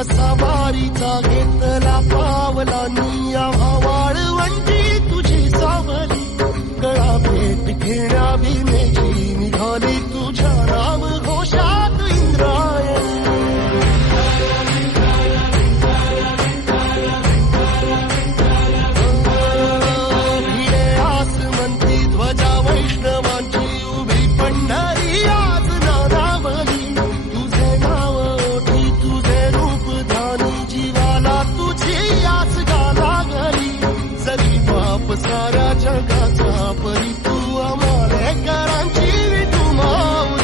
वसा वारीचा घेतला पावलांनी आम्हा वाळवंटी तुझी सावली गळा भेट घेण्या भीमेची निघाली तुझ्या नाम घोषात इंद्रायणी भिडे आसमंती ध्वजा वैष्णवांची उभी पंढरी आज नादावली तुझे नाव ओठी तुझे रूप ध्यानी जीवाला तुझी आस गाला गली जरी बाप साऱ्या जगाचा परी तू अमालेकरांची विठू माऊली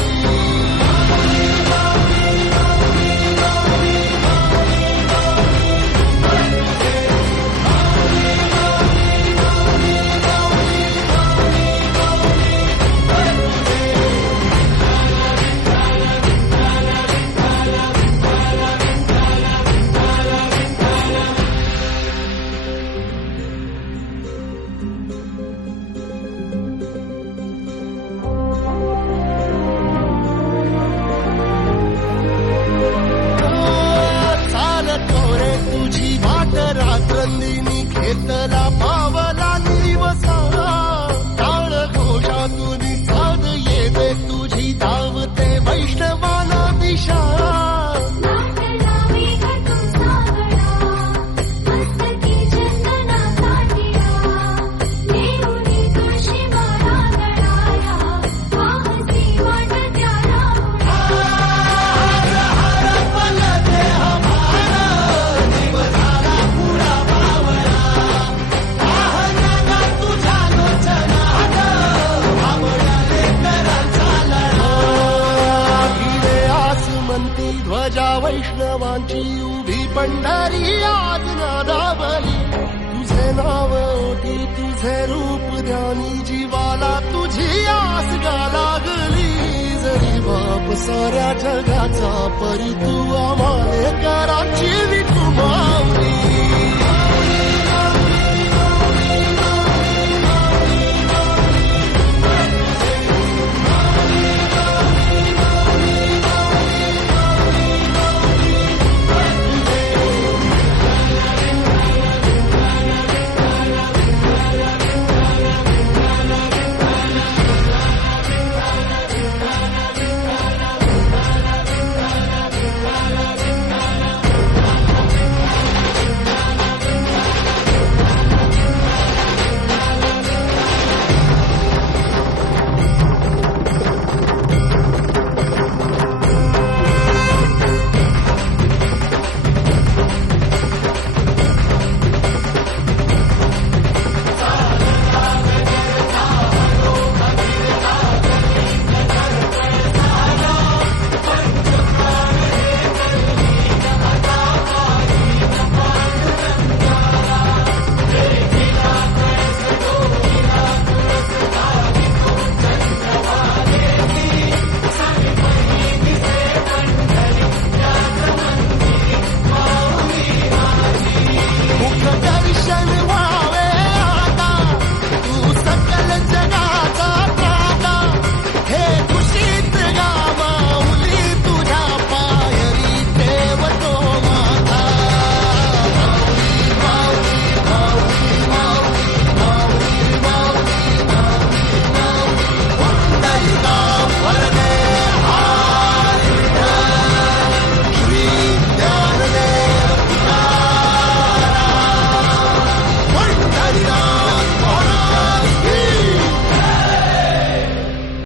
तुझी वाट रात्रंदिनी घेतला पावला निवसा टाळ घोषातून साध येते तुझी धावते वैष्णवाला दिशा ध्वजा वैष्णवांची उभी पंढरी आज नादावली तुझे नाव ओठी तुझे रूप ध्यानी जीवाला तुझी आस गा लागली जरी बाप साऱ्या जगाचा परी तू